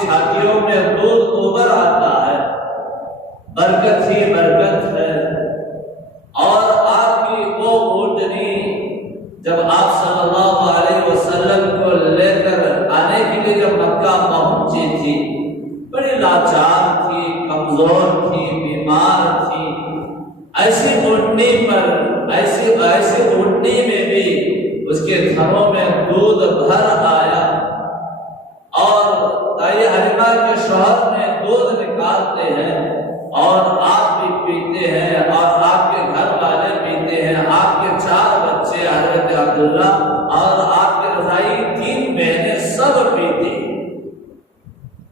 چھاتیوں میں دودھ برکت ہی برکت ہے۔ اور آپ کی وہ اونٹنی جب آپ صلی اللہ علیہ وسلم کو لے کر آنے کے لیے جب مکہ پہنچی تھی، بڑی لاچار تھی، کمزور تھی، بیمار تھی۔ ایسی اونٹنی پر ایسی اونٹنی میں بھی اس کے گھروں میں دودھ بھر آیا، اور دائی حلیمہ کے شوہر نے دودھ نکالتے ہیں اور آپ بھی پیتے ہیں اور آپ کے گھر والے پیتے ہیں۔ آپ کے 4 بچے حضرت عبداللہ اور آپ کے رضائی 3 بہنیں سب پیتے ہیں۔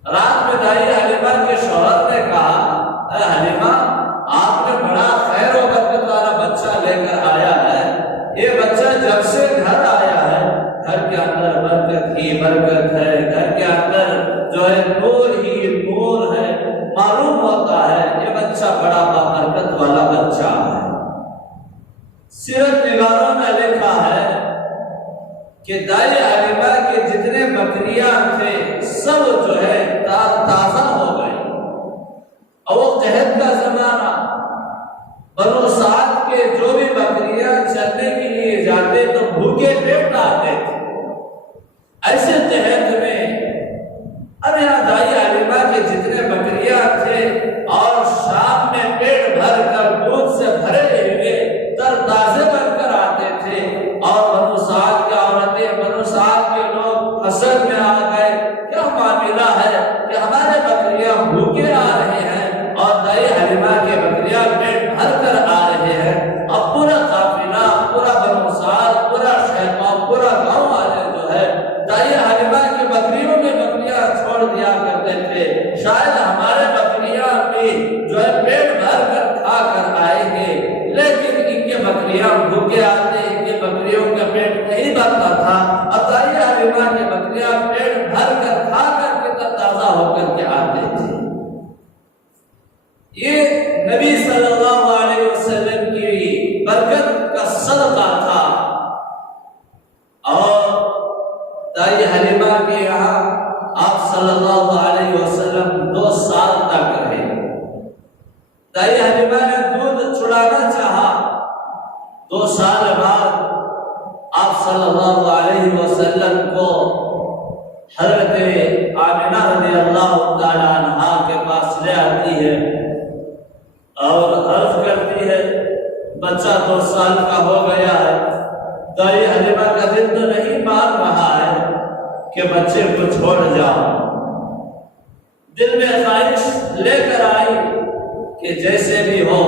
رات میں دائی حلیمہ کے شوہر نے کہا، اے حلیمہ، آپ نے بڑا خیر و برکت والا بچہ لے کر آیا ہے، یہ بچہ جب سے گھر آیا ہے گھر کے اندر برکت ہی برکت ہے، گھر کے اندر جو ہے نور ہی نور ہے۔ معلوم ہوتا ہے یہ بچہ بڑا برکت والا بچہ ہے۔ سیرت نگاروں نے لکھا ہے کہ دائی حلیمہ کے جتنے بکریاں تھے سب جو ہے تازہ ہو گئے، اور وہ قحط کا زمانہ، بنو سعد کے جو بھی بکریاں چلنے کے لیے جاتے تو بھوکے پیٹ آتے تھے۔ ایسے قحط میں اب یہاں دائی حلیمہ کے جتنے بکریاں تھے اور شام میں پیٹ بھر کر دودھ سے بھرے ہوئے تر تازے بن کر آتے تھے، اور بنو سعد کی عورتیں، بنو سعد کے لوگ حسد میں آ گئے، کیا معاملہ ہے کہ ہمارے بکریاں بھوکے آ رہے ہیں اور دائی حلیمہ کے بکریاں پیٹ بھر کر آ رہے ہیں۔ اب پورا قافلہ، پورا بنو سعد، پورا شیخا، پورا گاؤں والے جو ہے دائی حلیمہ کی بکریوں میں بکریاں چھوڑ دیا کرتے تھے، شاید ہمارے بکریاں بھی جو ہے پیٹ بھر کر کھا کر آئیں گے، لیکن ان کے بکریاں بھوکے آتے، ان کے بکریوں کا پیٹ نہیں بھرتا تھا۔ اب دائی حلیمہ کی بکریاں پیٹ بھر کر کھا کر کے تازہ ہو کر کے آتے تھے۔ یہ نبی صلی اللہ علیہ وسلم کی برکت کا صدقہ تھا۔ اور دائی حلیمہ کے یہاں آپ صلی اللہ علیہ وسلم 2 سال تک رہے۔ دائی حلیمہ نے دودھ چھڑانا چاہا، 2 سال بعد آپ صلی اللہ علیہ وسلم کو حضرت آمنہ رضی اللہ تعالی عنہا کے پاس لے آتی ہے اور عرض کرتی ہے، بچہ 2 سال کا ہو گیا ہے، دائی حلیمہ کا دل تو نہیں مان رہا ہے کہ بچے کو چھوڑ جاؤ۔ دل میں خواہش لے کر آئی کہ جیسے بھی ہو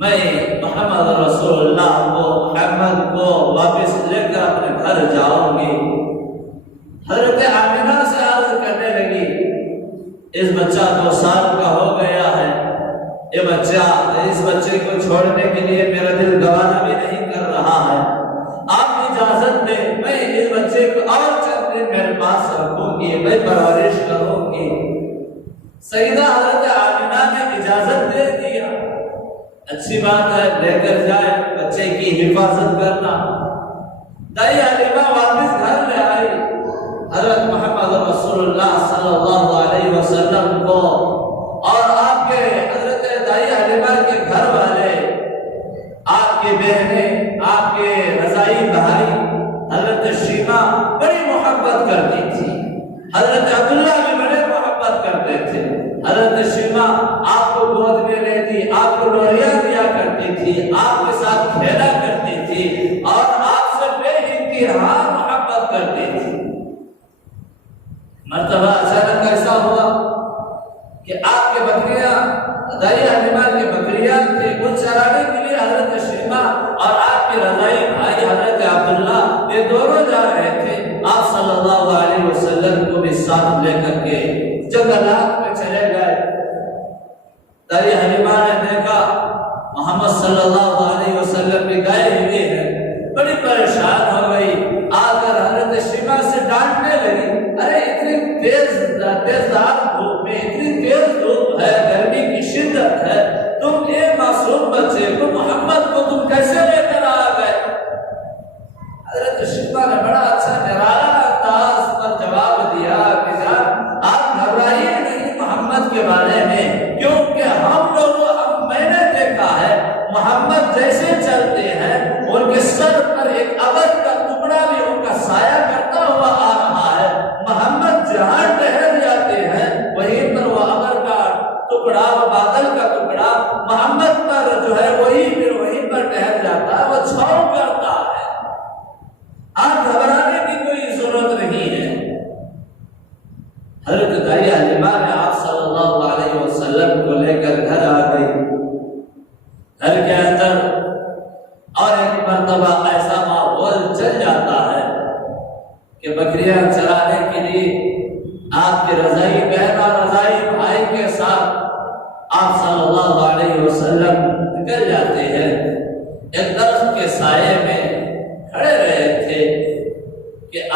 میں محمد رسول اللہ کو، محمد کو واپس لے کر اپنے گھر جاؤں گی۔ حضرت آمنہ سے عرض کرنے لگی، اس بچہ 2 سال کا ہو گیا ہے، یہ بچہ، اس بچے کو چھوڑنے کے لیے میرا دل گوارا بھی نہیں کر رہا ہے، آپ اجازت دیں میں اس بچے کو اور چند دن میرے پاس رکھوں گی، میں پرورش کروں گی۔ سیدہ حضرت آمنہ نے اجازت دے دیا، اچھی بات ہے، لے کر جائے، بچے کی حفاظت کرنا۔ دائی حلیمہ واپس گھر لے آئی، حضرت محمد رسول اللہ صلی اللہ علیہ وسلم کو اور آپ کے حضرت دائی حلیمہ کے گھر والے، آپ کی بہنیں، آپ کے رضائی بھائی حضرت شیمہ بڑی محبت کرتی تھی، حضرت عبداللہ بھی بڑے محبت کرتے تھے۔ حضرت شیمہ آپ کو گود میں لیتی، آپ کو لوریاں دیا کرتی تھی، آپ کے ساتھ کھیلا کرتی تھی اور آپ سے بے انتہا محبت کرتی تھی۔ مرتبہ اچانک ایسا ہوا کہ آپ کے بکریاں، دائی حلیمہ کی بکریاں تھے، وہ چرانے کے لیے حضرت شیمہ اور آپ کے رضائی بھائی حضرت عبداللہ یہ دونوں جا رہے تھے، آپ صلی اللہ علیہ وسلم کو بھی ساتھ لے کر کے جنگلات میں چلے گئے۔ دائی حلیمہ نے دیکھا محمد صلی اللہ علیہ وسلم بھی گئے ہوئے ہیں، بڑی پریشان ہو گئی، آ کر حضرت شیمہ سے ڈانٹنے لگی، ارے اتنی تیزدار دھوپ میں، اتنی تیز دھوپ ہے، گرمی کی شدت ہے، تم ایک معصوم بچے کو، محمد کو تم کیسے لے کر آ گئے؟ حضرت شیمہ نے بڑا اچھا نرالا انداز پر جواب دیا کہ جان آپ گھبرائیے نہیں محمد کے بارے میں، کیونکہ ہم لوگ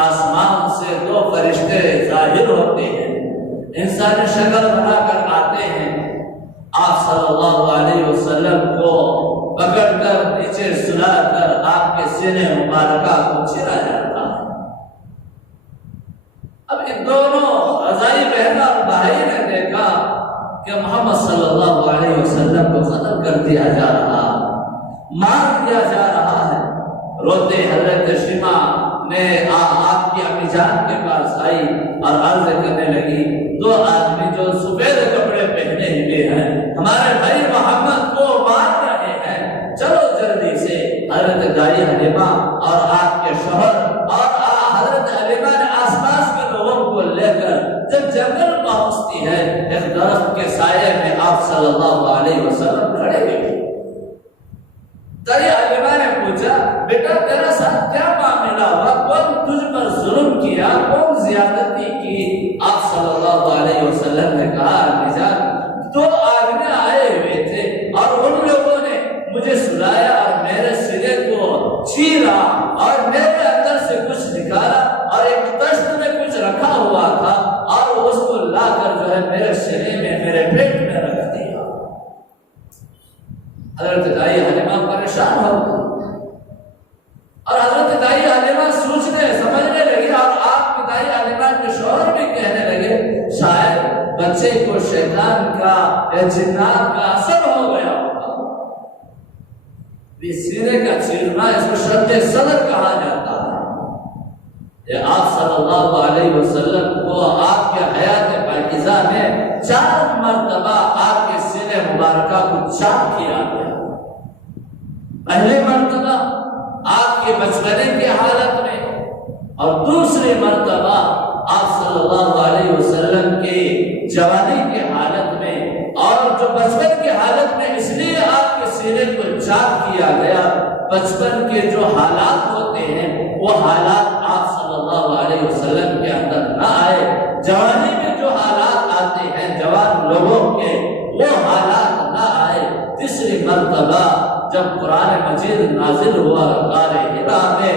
آسمان سے دو فرشتے ظاہر ہوتے ہیں، انسانی شکل بنا کر آتے ہیں، آپ صلی اللہ علیہ وسلم کو پکڑ کر نیچے سلا کر آپ کے سینے مبارکہ کو چھیڑا جاتا ہے۔ اب ان دونوں رضائی بہن اور بھائی نے دیکھا کہ محمد صلی اللہ علیہ وسلم کو قتل کر دیا جا رہا، مار دیا جا رہا ہے۔ روتے حضرت شیما نے آپ کی امی جان کے پاس آئی اور عرض کرنے لگی، دو آدمی جو سفید کپڑے پہنے ہوئے ہیں ہمارے بھائی محمد کو مار رہے ہیں، چلو جلدی سے۔ حضرت دائی حلیمہ اور آپ کے شوہر اور حضرت حلیمہ نے آس پاس کے لوگوں کو لے کر جب جنگل پہنچتی ہے، ایک درخت کے سائے میں آپ صلی اللہ علیہ وسلم کھڑے ہوئے۔ دائی حلیمہ نے پوچھا، بیٹا تیرا ساتھ کیا معاملہ ہوا، کون تجھ پر ظلم کیا، کون زیادتی کی؟ آپ صلی اللہ علیہ وسلم نے کہا، امی جان، دو آدمی آئے ہوئے تھے اور ان لوگوں نے مجھے سلایا اور میرے سرے کو چیرا اور میرے اندر سے کچھ نکالا اور ایک تشت میں کچھ رکھا ہوا تھا اور اس کو لا کر جو ہے میرے سینے میں میرے پیٹ میں رکھ دیا۔ حضرت دائی حلیمہ پریشان ہو گئی اور حضرت دائی حلیمہ سوچنے سمجھنے لگی اور آپ کی دائی حلیمہ کے شوہر بھی کہنے لگے، شاید بچے کو شیطان کا یا جنات کا اثر ہو گیا ہوگا۔ سینے کا چیرنا اس کو شد صدر کہا جاتا ہے۔ یہ آپ صلی اللہ علیہ وسلم کو آپ کے حیات پاکیزہ میں 4 مرتبہ آپ کے سینے مبارکہ کو چاک کیا گیا۔ پہلی مرتبہ آپ کے بچپنے کی حالت میں اور دوسری مرتبہ آپ صلی اللہ علیہ وسلم کی جوانی کی حالت میں، اور جو بچپن کی حالت میں اس لیے آپ کے سینے کو چاک کیا گیا، بچپن کے جو حالات ہوتے ہیں وہ حالات آپ صلی اللہ علیہ وسلم کے اندر نہ آئے، جوانی میں جو حالات آتے ہیں جوان لوگوں کے وہ حالات نہ آئے۔ تیسری مرتبہ جب قرآن مجید نازل ہوا غار حرا میں،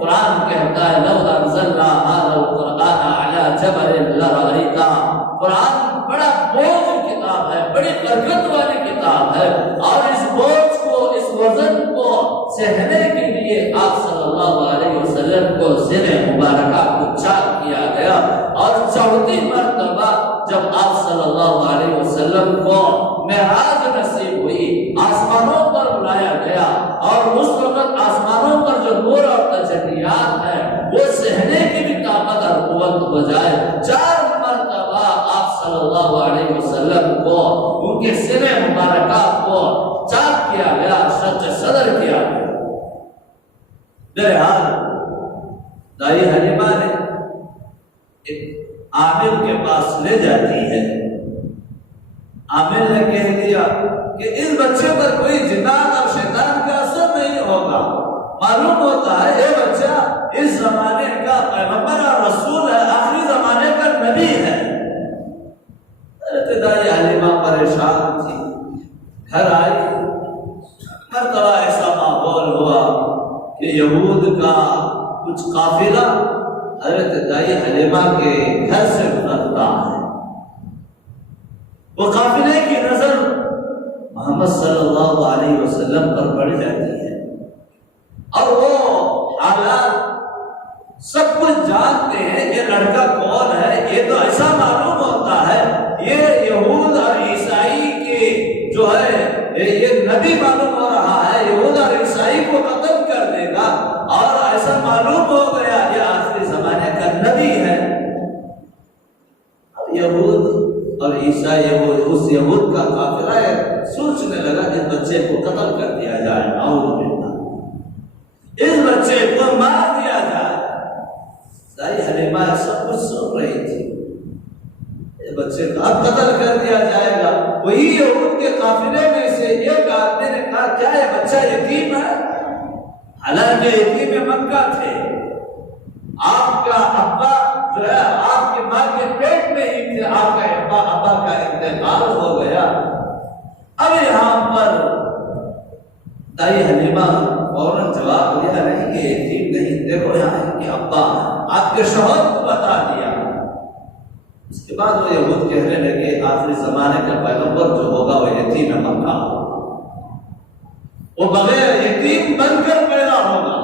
قرآن کہتا ہے، لو انزلنا هذا القرآن على جبل لرأيته۔ قرآن بڑا بوجھ کتاب ہے، بڑی برکت والی کتاب ہے، اور اس بوجھ کو، اس وزن کو سہنے کے لیے آپ صلی اللہ علیہ وسلم کو سینے مبارکہ کو چاک کیا گیا۔ اور چوتھی مرتبہ جب آپ صلی اللہ علیہ وسلم کو معراج نصیب ہوئی، آسمانوں پر بلایا گیا، اور اس وقت آسمانوں پر جو نور اور تجلیات ہے وہ سہنے کی بھی طاقت اور قوت ہو جائے۔ 4 مرتبہ آپ صلی اللہ علیہ وسلم کو ان کے سینے مبارکہ کو چاک کیا گیا، شق صدر کیا گیا۔ بہرحال دائی حلیمہ نے ایک عامل کے پاس لے جاتی ہے، عامل نے کہہ دیا کہ اس بچے پر کوئی جنات اور شیطان کا اثر نہیں ہوگا، معلوم ہوتا ہے یہ بچہ اس زمانے کا پیغمبر اور رسول ہے، آخری زمانے کا نبی ہے۔ حضرت دائی حلیمہ پریشان تھی، گھر آئی، مرتبہ ایسا ماحول ہوا کہ یہود کا کچھ قافلہ حضرت دائی حلیمہ کے گھر سے گزرتا ہے۔ وہ قافلے کی نظر محمد صلی اللہ علیہ وسلم پر پڑ جاتی ہے، اور وہ حالات سب کچھ جانتے ہیں، یہ لڑکا کون ہے، یہ تو ایسا معلوم ہوتا ہے یہ یہود اور عیسائی کے جو ہے یہ نبی معلوم ہو رہا ہے، یہود اور عیسائی کو قتل کر دے گا، اور ایسا معلوم ہو گیا یہ آخری زمانے کا نبی ہے۔ اب یہود اور عیسائی اس یہود کا قافلہ سوچنے لگا اس بچے کو قتل کر دیا جائے، اعوذ باللہ، اس بچے کو مار دیا جائے۔ دائی حلیمہ سب کچھ سن رہی تھی، اس بچے کو اب قتل کر دیا جائے گا۔ وہی یہود کے قافلے میں سے ایک آدمی نے کہا، کیا یہ بچہ یتیم ہے؟ حالانکہ یتیم مکہ تھے، آپ کا ابا جو ہے آپ کی ماں کے پیٹ میں ہی تھے، آپ کا ابا کا انتقال ہو گیا۔ اب یہاں پر دائی حلیمہ فوراً جواب دیا نہیں کہ یتیم نہیں، دیکھو یہاں ان کے ابا ابا ہیں، آپ کے شوہر کو بتا دیا۔ اس کے بعد وہ یہود کہنے لگے آخری زمانے کا پیغمبر جو ہوگا وہ یتیم مکہ ہوگا، وہ بغیر یتیم بن کر پیدا ہوگا۔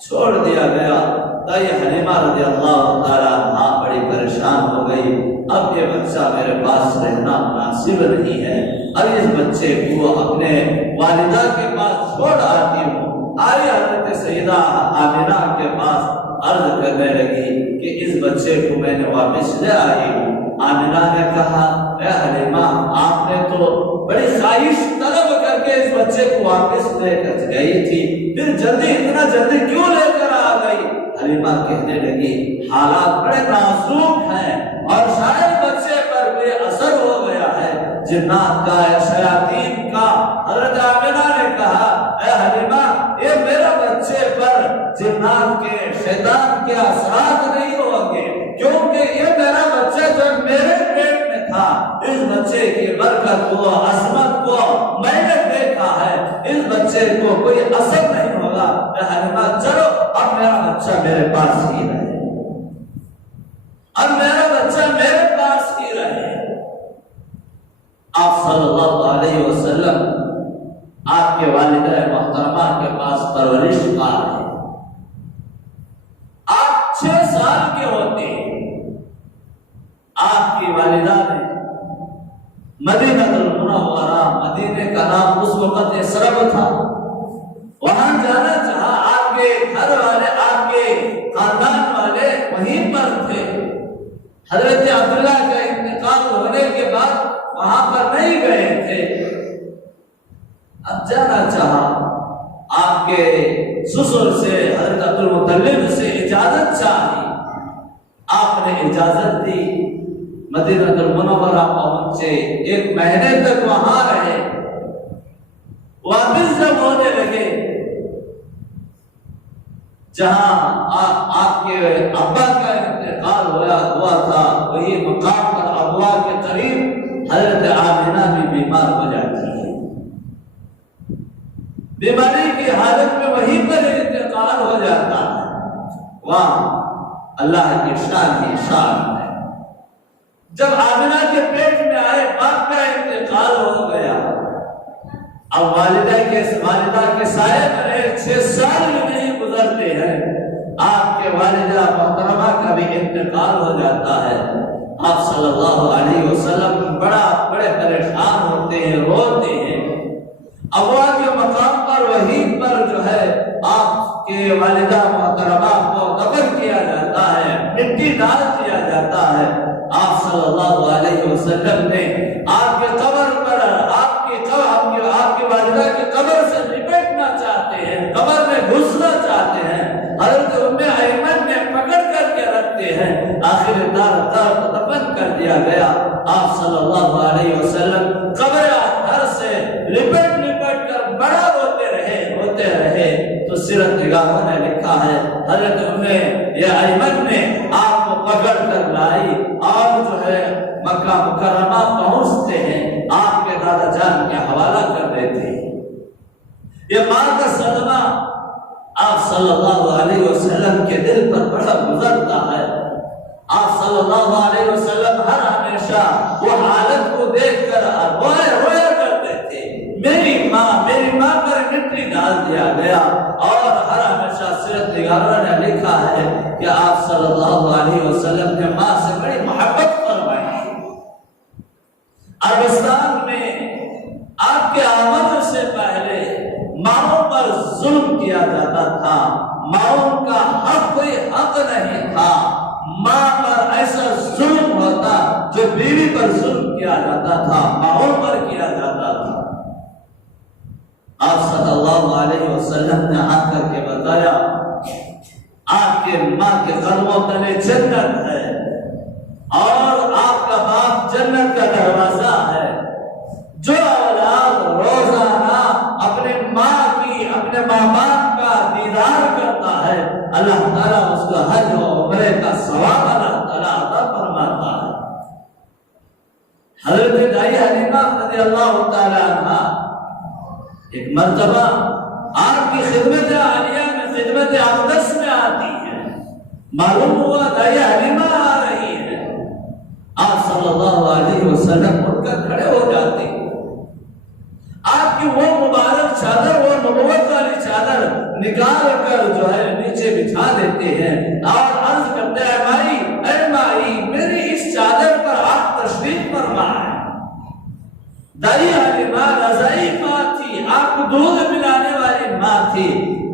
چھوڑ دیا گیا۔ تائی حلیمہ رضی اللہ تعالیٰ عنہ بڑی پریشان ہو گئی، اب یہ بچہ میرے پاس رہنا مناسب نہیں ہے، اب اس بچے کو اپنے والدہ کے پاس چھوڑ آتی ہوں۔ آئی حضرت سیدہ آمنہ کے پاس عرض کرنے لگی کہ اس بچے کو میں نے واپس لے آئی ہوں۔ آمنہ نے کہا اے حلیمہ آپ نے تو بڑی خواہش طلب کر کے اس بچے کو واپس لے کر گئی تھی، پھر جلدی اتنا جلدی کیوں لے کر آ گئی؟ حلیمہ کہنے لگی حالات بڑے نازک ہیں اور شاید بچے پر کوئی اثر ہو گیا ہے جنات کا، شیاطین کا۔ حضرت آمنہ نے کہا اے حلیمہ یہ میرے بچے پر جنات کے، شیطان کے اثرات نہیں ہوں گے، کیونکہ یہ میرا بچہ جب میرے پیٹ میں تھا اس بچے کی برکت کو، عظمت کو میں نے دیکھا ہے، اس بچے کو کوئی اثر نہیں ہوگا۔ اے حلیمہ چلو اب میرا بچہ میرے پاس ہی رہے، اب میرا بچہ میرے پاس ہی رہے۔ آپ صلی اللہ علیہ وسلم آپ کے والدہ محترمہ کے پاس پرورش پا رہے، آپ 6 سال کے ہوتے ہیں، آپ کی والدہ نے مدینہ المنورہ، مدینے کا نام اس وقت یثرب تھا، وہاں جانا چاہا۔ آپ کے گھر والے، آپ کے خاندان والے وہیں پر تھے۔ حضرت عبداللہ کا انتقال ہونے کے بعد وہاں پر نہیں گئے تھے، اب جانا چاہا۔ آپ کے سسر سے، حضرت عبدالمطلب سے اجازت چاہی، آپ نے اجازت دی، مدینہ المنورہ پہنچے، 1 مہینے تک وہاں رہے۔ واپس جب ہونے لگے جہاں آپ کے ابا کا انتقال ہوا تھا، وہی مقام پر ابوا کے قریب حضرت آمنہ بھی بیمار ہو جاتی ہے۔ بیماری کی حالت میں وہیں پر انتقال ہو جاتا ہے۔ وہاں اللہ کی شان ہی شان ہے۔ جب آمنہ کے پیٹ میں آئے، باپ کا انتقال ہو گیا، اب والدہ کے سائے پر 6 سال بھی نہیں گزرتے ہیں، آپ کے والدہ محترمہ کا بھی انتقال ہو جاتا ہے۔ آپ صلی اللہ علیہ وسلم بڑے پریشان ہوتے ہیں، روتے ہیں۔ ابوا کے مقام پر وہیں پر جو ہے آپ کے والدہ محترمہ کو دفن کیا جاتا ہے، مٹی ڈال دیا جاتا ہے۔ آپ صلی اللہ علیہ وسلم نے آپ کے قبر پر آپ کی والدہ کی قبر سے لپٹنا چاہتے ہیں، قبر میں گھسنا چاہتے ہیں۔ حضرت ام ایمن نے پکڑ کر کے رکھتے ہیں، آخر دار دفن کر دیا گیا۔ آپ صلی اللہ علیہ وسلم قبر گھر سے لپٹ کر بڑا روتے رہے تو سیرت نگاروں نے لکھا ہے حضرت ام ایمن نے آپ کو پکڑ کر لائی اور جو ہے مکہ مکرمہ پہنچتے ہیں، آپ کے دادا جان کے حوالہ کر دیتے ہیں۔ یہ ماں کا صدمہ آپ صلی اللہ علیہ وسلم کے دل پر بڑا گزرتا ہے۔ آپ صلی اللہ علیہ وسلم ہر ہمیشہ وہ حالت کو دیکھ کر رویا کرتے تھے، میری ماں پر مٹی ڈال دیا گیا۔ اور ہر ہمیشہ سیرت نگاروں نے لکھا ہے کہ آپ صلی اللہ علیہ وسلم نے ماں سے بڑی محبت فرمائی۔ عربستان میں آپ کے آمد سے پہلے ماؤں پر ظلم کیا جاتا تھا، ماؤں کا حق کوئی حق نہیں تھا، ماں پر ایسا ظلم ہوتا جو بیوی پر ظلم کیا جاتا تھا، ماؤں پر کیا جاتا تھا۔ آپ صلی اللہ علیہ وسلم نے آ کر کے بتایا آپ کے ماں کے قدموں تلے جنت ہے اور آپ کا باپ جنت کا دروازہ ہے۔ جو اولاد روزانہ اپنے ماں باپ کا دیدار کرتا ہے، اللہ تعالیٰ اس کو حج و عمرے کا ثواب اللہ تعالیٰ عطا فرماتا ہے۔ حضرت دائی حلیمہ رضی اللہ تعالیٰ عنہ ایک مرتبہ آپ کی خدمت عالیہ میں، خدمت اقدس میں آتی ہے۔ معلوم ہوا دائی حلیمہ آ رہی ہے، آپ صلی اللہ علیہ وسلم اٹھ کر کھڑے ہو جاتے ہیں، آپ کی وہ مبارک چادر، وہ نبوت والی چادر نکال کر جو ہے نیچے بچھا دیتے ہیں اور عرض کرتے ہیں اے مائی میری اس چادر پر آپ تشریف فرمائیں۔ دائی حلیمہ رضائی ماں تھی، آپ کو دودھ پلانے والی ماں تھی،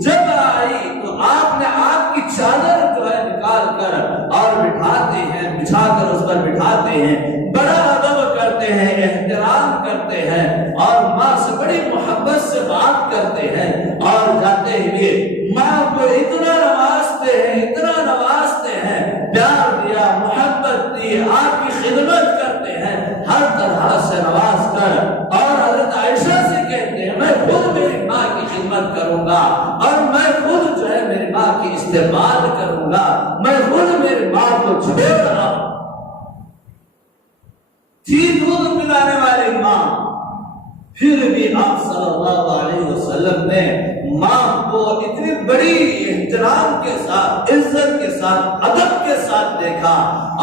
جب آئی تو آپ نے آپ کی چادر جو ہے نکال کر اور بٹھاتے ہیں، بچھا کر اس پر بٹھاتے ہیں، بڑا ادب کرتے ہیں، احترام کرتے ہیں اور ماں سے بڑی محبت سے بات کرتے ہیں، اور جاتے ہوئے ماں کو اتنا نوازتے ہیں، اتنا نوازتے ہیں، پیار دیا، محبت دی، آپ کی خدمت کرتے ہیں ہر طرح سے نواز کر، اور حضرت عائشہ سے کہتے ہیں میں خود میری ماں کی خدمت کروں گا اور میں خود جو ہے میری ماں کی استقبال کروں گا، میں خود میری ماں کو چھوڑ رہا ہوں۔ تھی دودھ پلانے والی ماں، پھر بھی آپ صلی اللہ علیہ وسلم نے ماں کو اتنی بڑی احترام کے ساتھ، عزت کے ساتھ، ادب کے ساتھ دیکھا،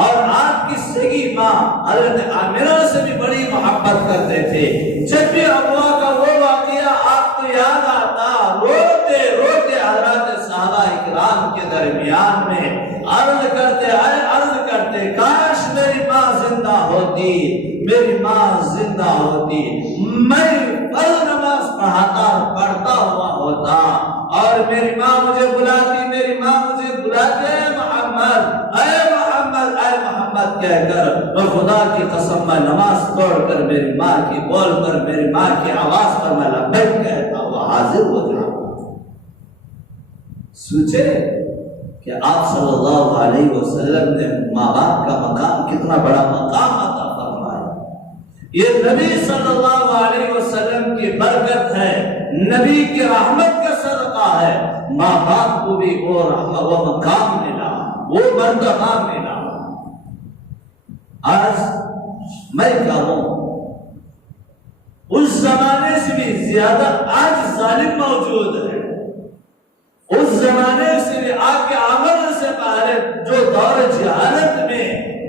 اور آپ کی سگی ماں حضرت آمنہ سے بھی بڑی محبت کرتے تھے۔ جب بھی ابوا کا وہ واقعہ آپ کو یاد آتا، روتے روتے حضرات صحابہ اکرام کے درمیان میں عرض کرتے کاش میری ماں زندہ ہوتی، میری ماں زندہ ہوتی، میں فرض نماز پڑھتا ہوا ہوتا اور میری ماں مجھے بلاتی، میری ماں مجھے بلاتے اے محمد اے محمد اے محمد کہہ کر، میں خدا کی قسم میں نماز توڑ کر میری ماں کی بول پر، میری ماں کی آواز پر میں لبیک کہتا ہوا حاضر ہو جاتا۔ سوچے کہ آپ صلی اللہ علیہ وسلم نے ماں باپ کا مقام کتنا بڑا مقام عطا فرمایا۔ یہ نبی صلی اللہ علیہ وسلم کی برکت ہے، نبی کی رحمت کا صدقہ ہے، ماں باپ کو بھی وہ رحمت، وہ مقام ملا، وہ مرتبہ ملا۔ آج میں کہوں اس زمانے سے بھی زیادہ آج ظالم موجود ہے، اس زمانے سے بھی آگ کے عمل سے پہلے جو دور جہالت میں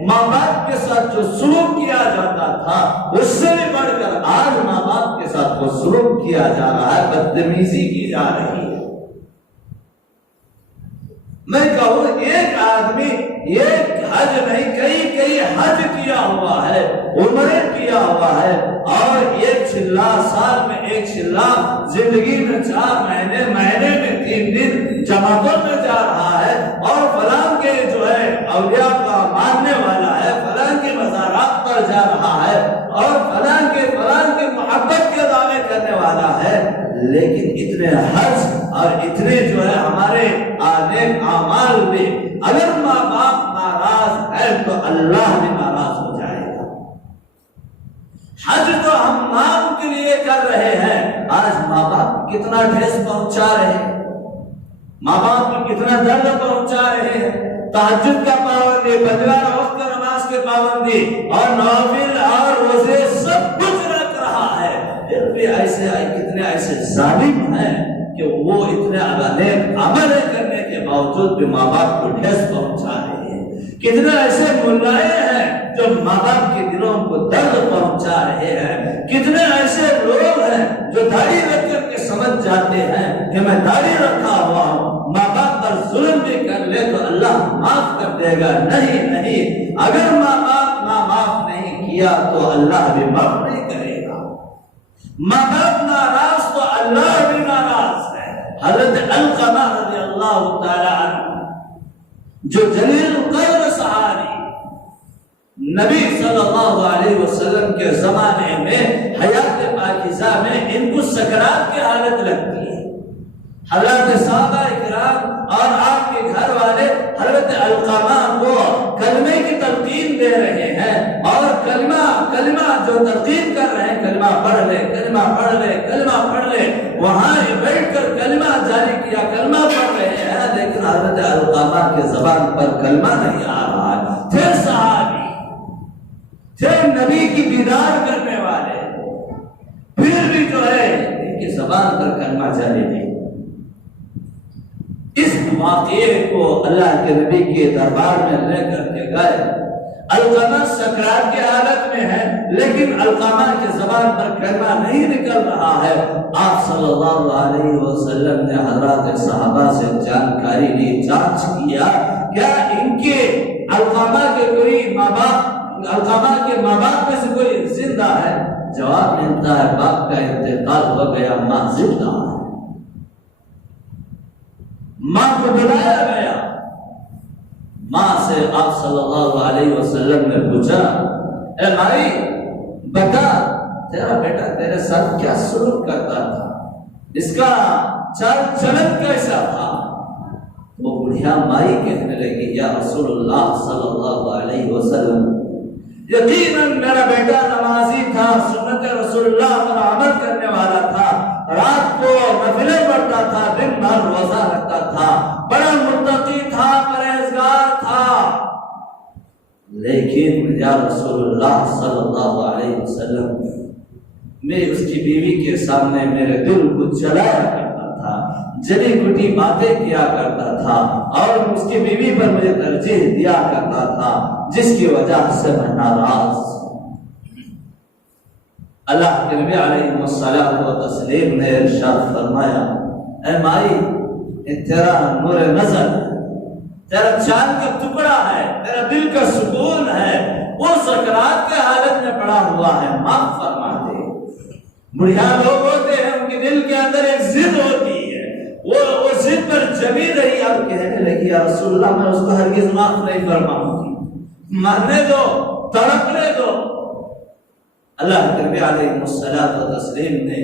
ماں باپ کے ساتھ جو سلوک کیا جاتا تھا، اس سے بھی بڑھ کر آج ماں باپ کے ساتھ وہ سلوک کیا جا رہا ہے، بدتمیزی کی جا رہی ہے۔ میں کہوں ایک آدمی ایک حج نہیں کئی حج کیا ہوا ہے، عمرے کیا ہوا ہے، اور ایک چلا سال میں ایک چلا زندگی میں 4 مہینے میں 3 دن جماعتوں میں جا رہا ہے، اور فلاں کے جو ہے اولیاء کا ماننے والا ہے، فلاں کے مزارات پر جا رہا ہے، اور فلاں کے محبت کے دعوے کرنے والا ہے، لیکن اتنے حج اور اتنے جو ہے ہمارے نیک اعمال میں اگر ماں باپ ناراض ہے تو اللہ بھی ناراض ہو جائے گا۔ حج تو ہم نام کے لیے کر رہے ہیں، آج ماں باپ کتنا ٹھیس پہنچا رہے ہیں، ماں باپ کو کتنا درد پہنچا رہے ہیں۔ تہجد کا پابندی، پنجوار وقت نماز کے پابندی اور نوافل اور روزے سب کچھ رکھ رہا ہے، پھر بھی کتنے ایسے ظالم ہیں کہ وہ اتنے نیک عمل کرنے کے باوجود بھی ماں باپ کو ٹھیس پہنچا رہے ہیں۔ کتنے ایسے ملائے ہیں جو ماں باپ کے دلوں کو درد پہنچا رہے ہیں۔ کتنے ایسے لوگ ہیں جو داڑھی رکھ کر کے سمجھ جاتے ہیں کہ میں داڑھی رکھا ہوا ہوں، ماں باپ پر ظلم بھی کر لے تو اللہ معاف کر دے گا۔ نہیں، اگر ماں باپ معاف نہیں کیا تو اللہ بھی معاف نہیں کرے گا۔ ماں باپ ناراض تو اللہ بھی ناراض ہے۔ حضرت علقمہ رضی اللہ تعالی عنہ جو جلیل القدر صحابی، نبی صلی اللہ علیہ وسلم کے زمانے میں حیات پاکیزہ میں ان کو سکرات کی حالت لگتی ہے، حضرت صحابہ اکرام اور آپ کے گھر والے حضرت علقمہ کو کلمے کی تلقین دے رہے ہیں، اور کلمہ جو تلقین کر رہے ہیں، کلمہ پڑھ لے، کلمہ پڑھ لے، کلمہ پڑھ لے، وہاں بیٹھ کر کلمہ جاری کیا، کلمہ پڑھ رہے ہیں، لیکن حضرت علقمہ کے زبان پر کلمہ نہیں آ رہا ہے۔ تھے صحابی، تھے نبی کی دیدار کرنے والے، پھر بھی جو ہے ان کی زبان پر کلمہ جاری نہیں۔ اس واقعے کو اللہ کے نبی کے دربار میں لے کر کے گئے۔ علقمہ سکرات کی حالت میں ہے، لیکن علقمہ کی زبان پر کلمہ نہیں نکل رہا ہے۔ آپ صلی اللہ علیہ وسلم نے حضرات صحابہ سے جانکاری لی، جانچ کیا کیا ان کے علقمہ کے کوئی ماں باپ، علقمہ کے ماں باپ میں سے کوئی زندہ ہے؟ جواب ملتا ہے باپ کا انتقال ہو گیا، ماں زندہ ہے۔ ماں کو بلایا گیا، ماں سے آپ صلی اللہ علیہ وسلم نے پوچھا، اے مائی بتا تیرا بیٹا تیرے ساتھ کیا سلوک کرتا تھا، اس کا چال چلن کیسا تھا؟ وہ بڑھیا مائی کہنے لگی، یا رسول اللہ صلی اللہ علیہ وسلم یقیناً میرا بیٹا نمازی تھا، سنت رسول اللہ پر عمل کرنے والا تھا، رات کو نفلیں پڑھتا تھا، دن بھر روزہ رکھتا تھا، بڑا متقی تھا، پرہیزگار تھا، لیکن یا رسول اللہ صلی اللہ علیہ وسلم میں اس کی بیوی کے سامنے میرے دل کو جلایا کرتا تھا، جلی گٹی باتیں کیا کرتا تھا، اور اس کی بیوی پر مجھے ترجیح دیا کرتا تھا، جس کی وجہ سے میں ناراض ہوں۔ اللہ کے نبی علیہ الصلوۃ والتسلیم نے ارشاد فرمایا، اے مائی تیرا نور نظر ہے، تیرا چاند کا ٹکڑا ہے، تیرا دل کا سکون ہے، وہ سکرات کے حالت میں پڑا ہوا ہے، معاف فرما دے۔ بڑھیا لوگ ہوتے ہیں، ان کے دل کے اندر ایک ضد ہوتی ہے، وہ ضد پر جمی رہی، اور کہنے لگی یا رسول اللہ میں اس کو ہرگز معاف نہیں فرماؤں گی، مرنے دو، تڑپنے دو۔ اللہ کے نبی علیہ الصلوۃ والتسلیم نے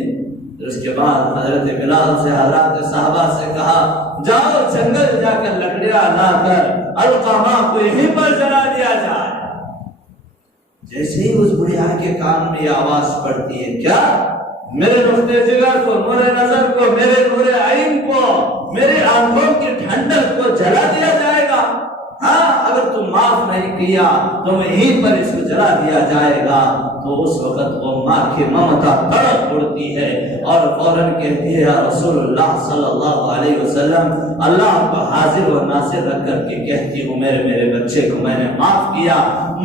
اس کے بعد حضرت بلال سے، حضرات صحابہ سے کہا، جاؤ جنگل جا کر لکڑیاں لا کر علقمہ کو یہیں پر جلا دیا جائے۔ جیسے ہی اس بڑھیا کے کان میں یہ آواز پڑتی ہے، کیا میرے نقطۂ جگر کو، نور نظر کو، میرے نور عین کو، میرے آنکھوں کی ٹھنڈک کو جلا دیا جائے گا؟ ہاں، اگر تم معاف نہیں کیا تو یہیں پر اس کو جلا دیا جائے گا۔ تو اس وقت وہ ماں کی ممتا تڑپ اڑتی ہے اور فوراً کہتی ہے، یا رسول اللہ صلی اللہ علیہ وسلم اللہ کو حاضر و ناصر رکھ کر کے کہتی ہوں، میرے بچے کو میں نے معاف کیا۔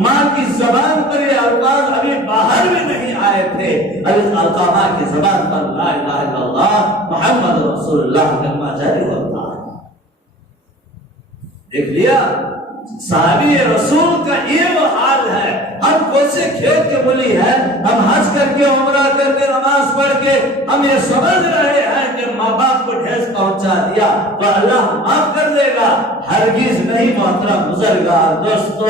ماں کی زبان پر یہ الفاظ ابھی باہر بھی نہیں آئے تھے، علقمہ کی زبان پر لا الہ الا اللہ محمد رسول اللہ کلمہ جاری ہوتا ہے۔ دیکھ لیا، صحابی رسول کا یہ وہ حال ہے۔ ہم کوسے کھیت کے ملی ہے، ہم حج کر کے، عمرہ کر کے، نماز پڑھ کے ہم یہ سمجھ رہے ہیں کہ ماں باپ کو ٹھیس پہنچا دیا تو اللہ معاف کر دے گا، ہرگز نہیں محترم بزرگار دوستو،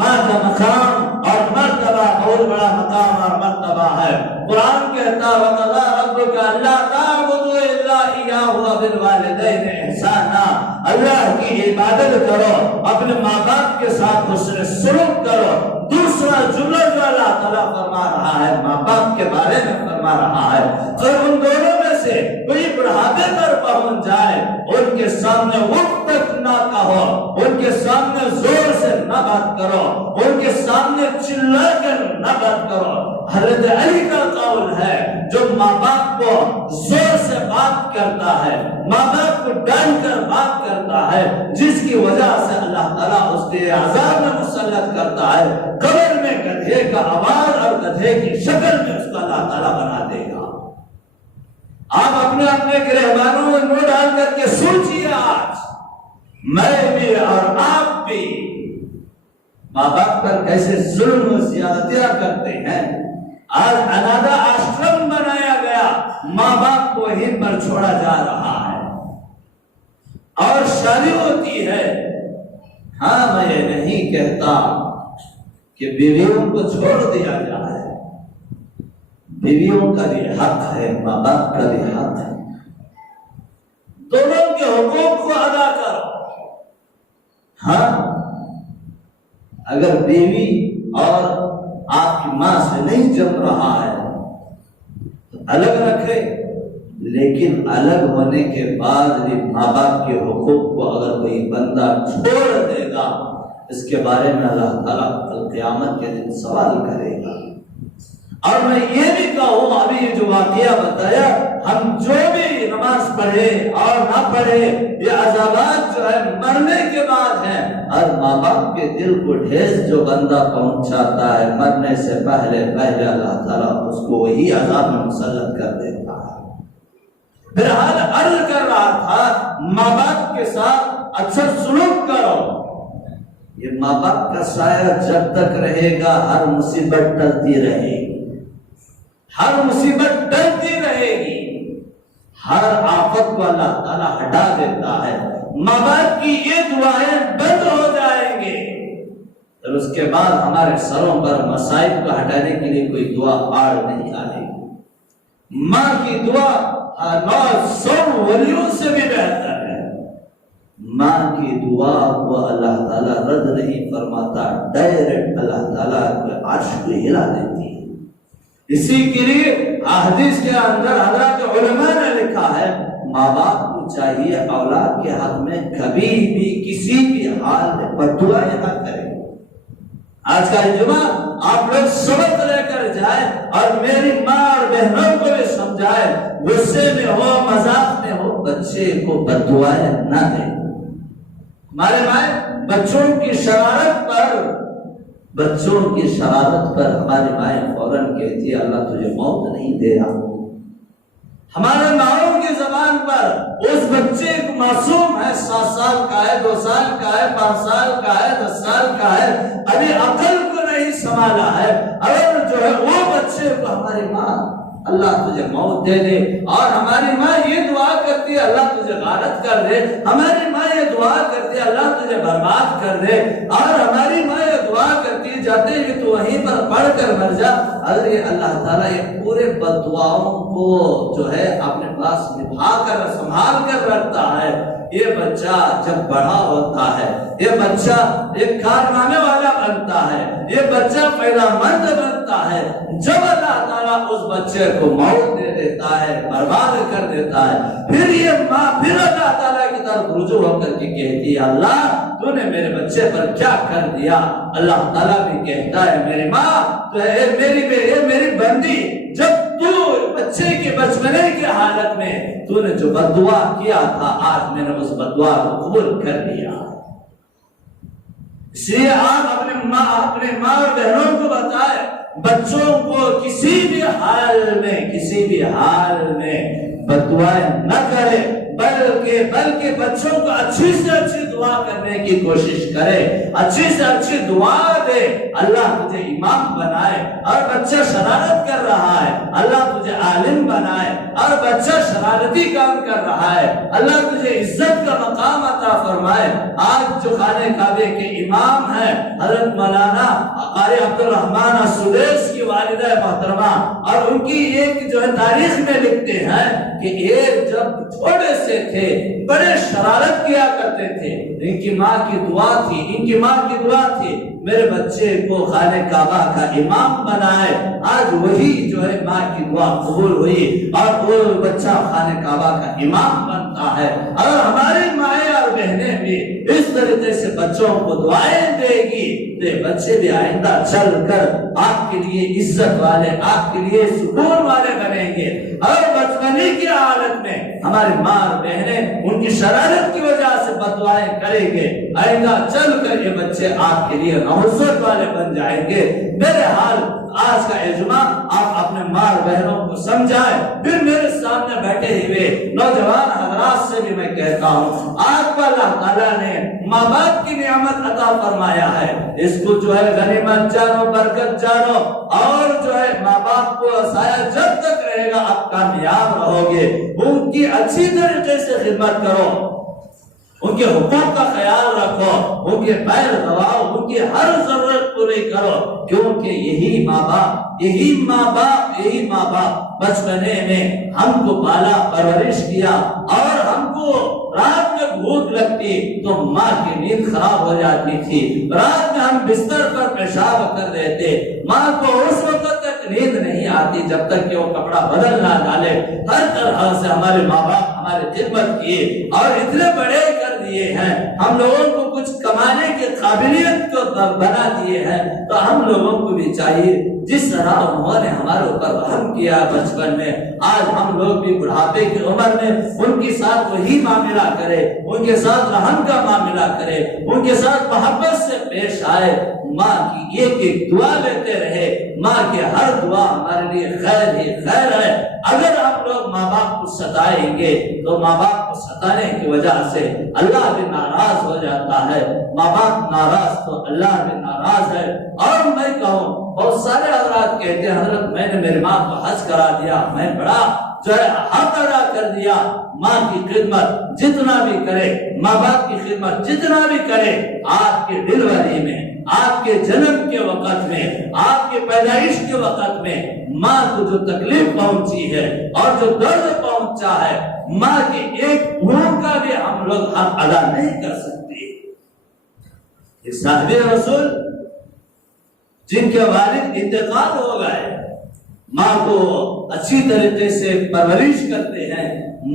ماں کا مقام اور مرتبہ بہت بڑا مقام اور مرتبہ ہے۔ قرآن کہتا ہے وَقَضَىٰ رَبُّكَ أَلَّا تَعْبُدُوا إِلَّا إِيَّاهُ وَبِالْوَالِدَيْنِ إِحْسَانًا، اللہ کی عبادت کرو، اپنے ماں باپ کے ساتھ حسن سلوک کرو۔ دوسرا جملہ جو اللہ تعالیٰ فرما رہا ہے ماں باپ کے بارے میں فرما رہا ہے، اگر ان دونوں میں سے کوئی بڑھاپے پر پہنچ جائے، ان کے سامنے اٹھ تک نہ کہو، ان کے سامنے زور سے نہ بات کرو، ان کے سامنے چلا کر نہ بات کرو۔ حضرت علی کا قول ہے، جو ماں باپ کو زور سے بات کرتا ہے، ماں باپ کو ڈانٹ کر بات کرتا ہے، جس کی وجہ سے اللہ تعالیٰ اس کے عذاب میں مسلط کرتا ہے، قبر میں گدھے کا آواز اور گدھے کی شکل میں اس کو اللہ تعالیٰ بنا دے گا۔ آپ اپنے گرہوانوں میں منہ ڈال کر کے سوچیے، آج میں بھی اور آپ بھی ماں باپ پر کیسے ظلم و زیادتیاں کرتے ہیں۔ آج انادھا آشرم بنایا گیا، ماں باپ کو وہیں پر چھوڑا جا رہا ہے، اور شادی ہوتی ہے۔ ہاں، میں یہ نہیں کہتا کہ بیویوں کو چھوڑ دیا جائے، بیویوں کا بھی حق ہے، ماں باپ کا بھی حق ہے، دونوں کے حقوق کو ادا کرو۔ ہاں، اگر بیوی اور آپ کی ماں سے نہیں جم رہا ہے تو الگ رکھے، لیکن الگ ہونے کے بعد بھی ماں باپ کے حقوق کو اگر کوئی بندہ چھوڑ دے گا، اس کے بارے میں اللہ تعالیٰ کل قیامت کے دن سوال کرے گا۔ اور میں یہ بھی کہوں، ابھی یہ جو واقعہ بتایا، ہم جو بھی نماز پڑھے اور نہ پڑھے، یہ عذابات جو ہے مرنے کے بعد ہیں، اور ماں باپ کے دل کو ٹھیس جو بندہ پہنچاتا ہے مرنے سے پہلے اللہ تعالیٰ اس کو وہی عذاب میں مسلط کر دیتا ہے۔ بہرحال عرض کر رہا تھا، ماں باپ کے ساتھ اچھا سلوک کرو۔ یہ ماں باپ کا سایہ جب تک رہے گا ہر مصیبت ٹلتی رہے گی، ہر مصیبت ٹلتی رہے گی، ہر آفت کو اللہ تعالیٰ ہٹا دیتا ہے۔ ماں باپ کی یہ دعائیں بند ہو جائیں گے، اور اس کے بعد ہمارے سروں پر مصائب کو ہٹانے کے لیے کوئی دعا آڑ نہیں آئے گی۔ ماں کی دعا 900 ولیوں سے بھی بہتر ہے۔ ماں کی دعا کو اللہ تعالیٰ رد نہیں فرماتا، ڈائریکٹ اللہ تعالیٰ عرش کو ہلا دیتی ہے۔ اسی کے لیے حدیث کے اندر حضرات علماء نے لکھا ہے، ماں باپ کو چاہیے اولاد کے حق میں کبھی بھی کسی بھی حال میں بددعائیں نہ کریں۔ آج کا جمعہ آپ لوگ سبق لے کر جائیں اور میری ماں اور بہنوں کو بھی سمجھائیں، غصے میں ہو مذاق میں ہو بچے کو بددعائیں نہ دیں۔ ہمارے مائیں بچوں کی شرارت پر ہماری مائیں فوراً کہتی ہے اللہ تجھے موت نہیں دے رہا۔ ہمارے ماؤں کی زبان پر اس بچے کو معصوم ہے، 7 سال کا ہے، 2 سال کا ہے، 5 سال کا ہے، 10 سال کا ہے، ابھی عقل کو نہیں سنبھالا ہے، اور جو ہے وہ بچے کو ہماری ماں اللہ تجھے موت دے دے، اور ہماری ماں یہ دعا کرتی ہے اللہ تجھے غارت کر دے، ہماری ماں یہ دعا کرتی ہے اللہ تجھے برباد کر دے، اور ہماری ماں یہ دعا کرتی ہے جاتے ہی تو وہیں پر پڑھ کر مر جا۔ اللہ تعالیٰ یہ پورے بد دعاؤں کو جو ہے اپنے پاس نبھا کر سنبھال کر رکھتا ہے۔ یہ بچہ جب بڑا ہوتا ہے، یہ بچہ ایک کارنامے والا بنتا ہے، یہ بچہ پیدا مند بنتا ہے، جب اللہ تعالیٰ اس بچے کو موت دے دیتا ہے، برباد کر دیتا ہے، پھر یہ ماں پھر اللہ تعالیٰ کی طرف رجوع ہو کر کے کہتی ہے اللہ تو نے میرے بچے پر کیا کر دیا۔ اللہ تعالیٰ بھی کہتا ہے میری ماں تو میری بندی، جب تو بچے کے بچپنے کی حالت میں تو نے جو بددعا کیا تھا آج میں نے اس بددعا کو قبول کر لیا۔ اس لیے آپ اپنے ماں اور بہنوں کو بتائیں بچوں کو کسی بھی حال میں بددعائیں نہ کرے، بلکہ بچوں کو اچھی سے اچھی دعا کرنے کی کوشش کرے، اچھی سے اچھی دعا دے، اللہ تجھے امام بنائے، اور بچہ شرارت کر رہا ہے اللہ تجھے عالم بنائے، اور بچہ شرارتی کام کر رہا ہے اللہ تجھے عزت کا مقام عطا فرمائے۔ آج جو خانہ کعبے کے امام ہیں حضرت مولانا قاری عبدالرحمن السدیس کی والدہ محترمہ، اور ان کی ایک جو ہے تاریخ میں لکھتے ہیں کہ ایک جب چھوٹے سے تھے بڑے شرارت کیا کرتے تھے، ان کی ماں کی دعا تھی میرے بچے کو خانہ کعبہ کا امام بنائے۔ آج وہی جو ہے ماں کی دعا قبول ہوئی اور وہ بچہ خانہ کعبہ کا امام بنتا ہے۔ اور ہماری مائیں اور بہنیں بھی اس طریقے سے بچوں کو دعائیں دے گی تو بچے بھی آئندہ چل کر آپ کے لیے عزت والے، آپ کے لیے سکون والے بنیں گے۔ اور بچپنے کی حالت میں ہماری ماں اور بہنیں ان کی شرارت کی وجہ سے بددعائیں کریں گے، آئندہ چل کر یہ بچے آپ کے لیے نحوست والے بن جائیں گے۔ میرے حال آج کا اجماع آپ اپنے ماں اور بہنوں کو سمجھائیں۔ پھر میرے سامنے بیٹھے ہوئے نوجوان حضرات سے بھی میں کہتا ہوں آپ کو اللہ تعالیٰ نے ماں باپ کی نعمت عطا فرمایا ہے، اس کو جو ہے غنیمت جانو، برکت جانو، اور جو ہے ماں باپ کو سایہ جب تک رہے گا آپ کامیاب رہو گے۔ ان کی اچھی طریقے سے خدمت کرو، ان کے حقوق کا خیال رکھو، ان کے پیر دباؤ، ان کی ہر ضرورت پوری کرو، کیونکہ یہی ماں باپ بچپنے میں ہم کو پالا پرورش کیا، اور ہم کو رات میں بھوک لگتی تو ماں کی نیند خراب ہو جاتی تھی، رات میں ہم بستر پر پیشاب کر دیتے، ماں کو اس وقت تک نیند نہیں آتی جب تک کہ وہ کپڑا بدل نہ ڈالے۔ ہر طرح سے ہمارے ماں باپ ہماری خدمت کیے اور اتنے بڑے کر دیے ہیں، ہم لوگوں کو کچھ کمانے کی قابلیت کو بنا دیے ہیں، تو ہم لوگوں کو بھی چاہیے جس طرح انہوں نے ہمارے اوپر رحم کیا بچپن میں، آج ہم لوگ بھی بڑھاپے کی عمر میں ان کے ساتھ وہی معاملہ کرے، ان کے ساتھ رحم کا معاملہ کرے، ان کے ساتھ محبت سے پیش آئے، ماں کی ایک ایک دعا لیتے رہے۔ ماں کی ہر دعا ہمارے لیے خیر ہی خیر ہے۔ اگر ہم لوگ ماں باپ کو ستائیں گے تو ماں باپ کو ستانے کی وجہ سے اللہ بھی ناراض ہو جاتا ہے، ماں باپ ناراض تو اللہ بھی ناراض ہے۔ اور میں کہوں، بہت سارے حضرات کہتے ہیں حضرت میں نے میری ماں کو حج کرا دیا، میں بڑا جو ہے حق ادا کر دیا۔ ماں کی خدمت جتنا بھی کرے، ماں باپ کی خدمت جتنا بھی کرے، آپ کی ڈلیوری میں، آپ کے جنم کے وقت میں، آپ کے پیدائش کے وقت میں ماں کو جو تکلیف پہنچی ہے اور جو درد پہنچا ہے، ماں کے ایک اونٹ کا بھی ہم لوگ حق ادا نہیں کر سکتے۔ ایک صاحب رسول جن کے والد انتقال ہو گئے، ماں کو اچھی طریقے سے پرورش کرتے ہیں،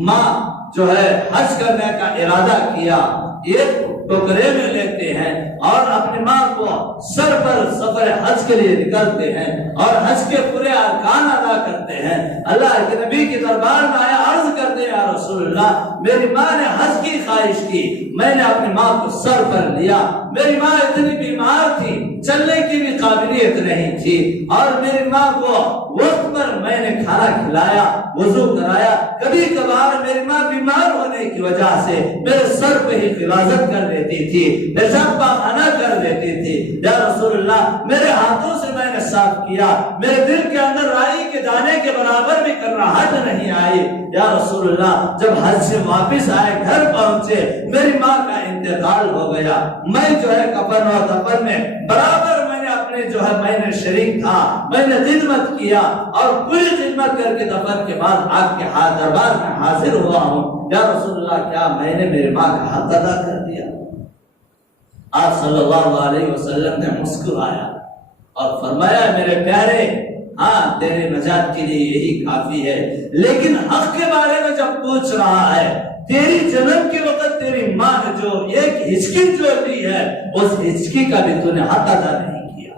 ماں جو ہے حج کرنے کا ارادہ کیا، ایک ٹوکرے میں لیتے ہیں اور اپنی ماں کو سر پر سفر حج کے لیے نکلتے ہیں اور حج کے پورے ارکان ادا کرتے ہیں۔ اللہ کے نبی کے دربار میں آیا، عرض کرتے ہیں یا رسول اللہ، میری ماں نے حج کی خواہش کی، میں نے اپنی ماں کو سر پر لیا، میری ماں اتنی بیمار تھی، چلنے کی بھی قابلیت نہیں تھی، اور میری ماں کو وقت پر میں نے کھانا کھلایا، وضو کرایا، کبھی کبھار میری ماں بیمار ہونے کی وجہ سے میرے سر پہ ہی حفاظت کر دیتی تھی، پیشاب پاخانہ کر دیتی تھی۔ یا رسول اللہ، میرے ہاتھوں سے میں نے صاف کیا، میرے دل کے اندر رائی کے دانے کے برابر بھی کرراہٹ نہیں آئی۔ یا رسول اللہ، جب حج سے واپس آئے، گھر پہنچے، میری ماں کا انتقال ہو گیا، میں جو ہے کفن و دفن میں برابر میں نے شریک تھا، میں نے خدمت کیا اور پوری خدمت کر کے دفن کے بعد آپ کے دربار میں حاضر ہوا ہوں۔ یا رسول اللہ، کیا میں نے میری ماں کا حق ادا کر دیا؟ آپ صلی اللہ علیہ وسلم نے مسکرایا اور فرمایا، میرے پیارے، ہاں تیرے نجات کے لیے یہی کافی ہے، لیکن حق کے بارے میں جب پوچھ رہا ہے، تیری جنم کے وقت تیری ماں نے جو ایک ہچکی جو لی ہے، اس ہچکی کا بھی تو نے حق ادا نہیں کیا۔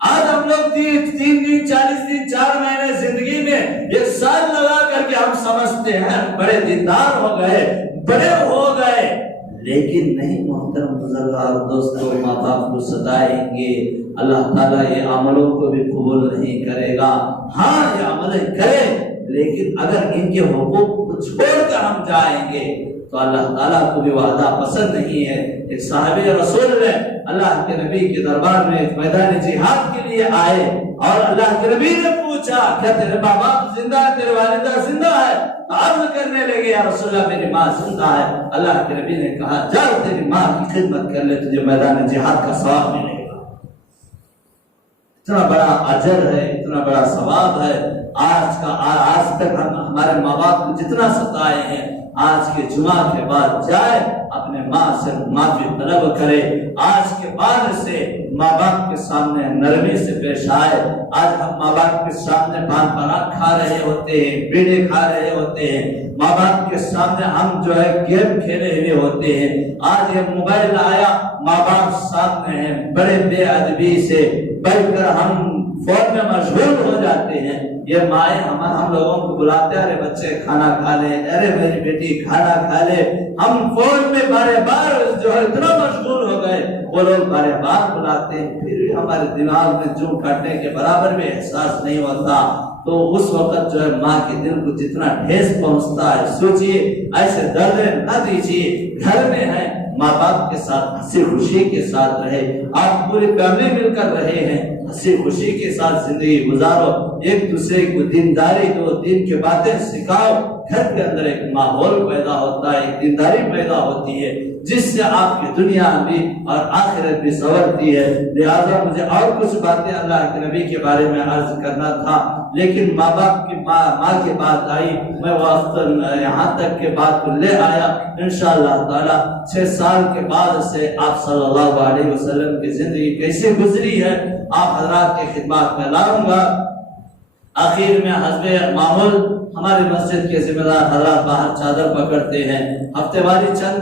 آج ہم لوگ 3 دن 40 دن 4 مہینے زندگی میں 1 سال لگا کر کے ہم سمجھتے ہیں بڑے دیندار ہو گئے، بڑے ہو گئے، لیکن نہیں محترم بزرگار دوستوں، ماں باپ کو ستائیں گے، اللہ تعالیٰ یہ عملوں کو بھی قبول نہیں کرے گا۔ ہاں یہ عمل کرے، لیکن اگر ان کے حقوق کو چھوڑ کر ہم جائیں گے تو اللہ تعالیٰ کو بھی وعدہ پسند نہیں ہے۔ ایک صاحب رسول نے اللہ کے نبی کے دربار میں میدان جہاد کے لیے آئے اور اللہ کے نبی نے پوچھا، کیا تیرے ماں باپ زندہ ہے، تیرے والدہ زندہ ہے؟ عرض کرنے لگے، یا رسول اللہ میری ماں زندہ ہے۔ اللہ کے نبی نے کہا، جا تیری ماں کی خدمت کر لے، تجھے میدان جہاد کا ثواب ملے گا۔ اتنا بڑا اجر ہے، اتنا بڑا ثواب ہے۔ آج تک ہم ہمارے ماں باپ کو جتنا ستائے ہیں، آج کے جمعہ کے بعد جائے اپنے ماں سے معافی طلب کرے، آج کے بعد سے ماں باپ کے سامنے نرمی سے پیش آئے۔ آج ہم ماں باپ کے سامنے پان پراگ کھا رہے ہوتے ہیں، بیڑے کھا رہے ہوتے ہیں، ماں باپ کے سامنے ہم جو ہے گیم کھیلے ہوئے ہوتے ہیں۔ آج یہ موبائل آیا، ماں باپ سامنے ہیں، بڑے بے ادبی سے بیٹھ کر ہم فون میں مشغول ہو جاتے ہیں۔ یہ مائیں ہم لوگوں کو بلاتے ہیں، ارے بچے کھانا کھا لے، ارے میری بیٹی کھانا کھا لے۔ ہم فون میں بارے بار جو ہے اتنا مشغول ہو گئے، وہ لوگ بارے بار بلاتے ہیں، پھر بھی ہمارے دماغ میں جو کاٹنے کے برابر بھی احساس نہیں ہوتا۔ تو اس وقت جو ہے ماں کے دل کو جتنا ٹھیس پہنچتا ہے، سوچئے ایسے درد نہ دیجیے۔ گھر میں ہے، ماں باپ کے ساتھ ہنسی خوشی کے ساتھ رہے، آپ پوری فیملی مل کر رہے ہیں، ہنسی خوشی کے ساتھ زندگی گزارو، ایک دوسرے کو دینداری دو، دین کی باتیں سکھاؤ۔ گھر کے اندر ایک ماحول پیدا ہوتا ہے، ایک دینداری پیدا ہوتی ہے، جس سے آپ کی دنیا بھی اور آخرت بھی سنورتی ہے۔ لہذا مجھے اور کچھ باتیں اللہ کے نبی کے بارے میں عرض کرنا تھا، لیکن ماں باپ کی ماں کی بات آئی، میں وقت یہاں تک کے بات کو لے آیا۔ انشاءاللہ تعالی 6 سال کے بعد سے آپ صلی اللہ علیہ وسلم کی زندگی کیسے گزری ہے آپ حضرات کی خدمات میں لاؤں گا۔ آخر میں حسب معمول ہماری مسجد کے ذمہ دار حضرات باہر چادر پکڑتے ہیں، ہفتے واری چند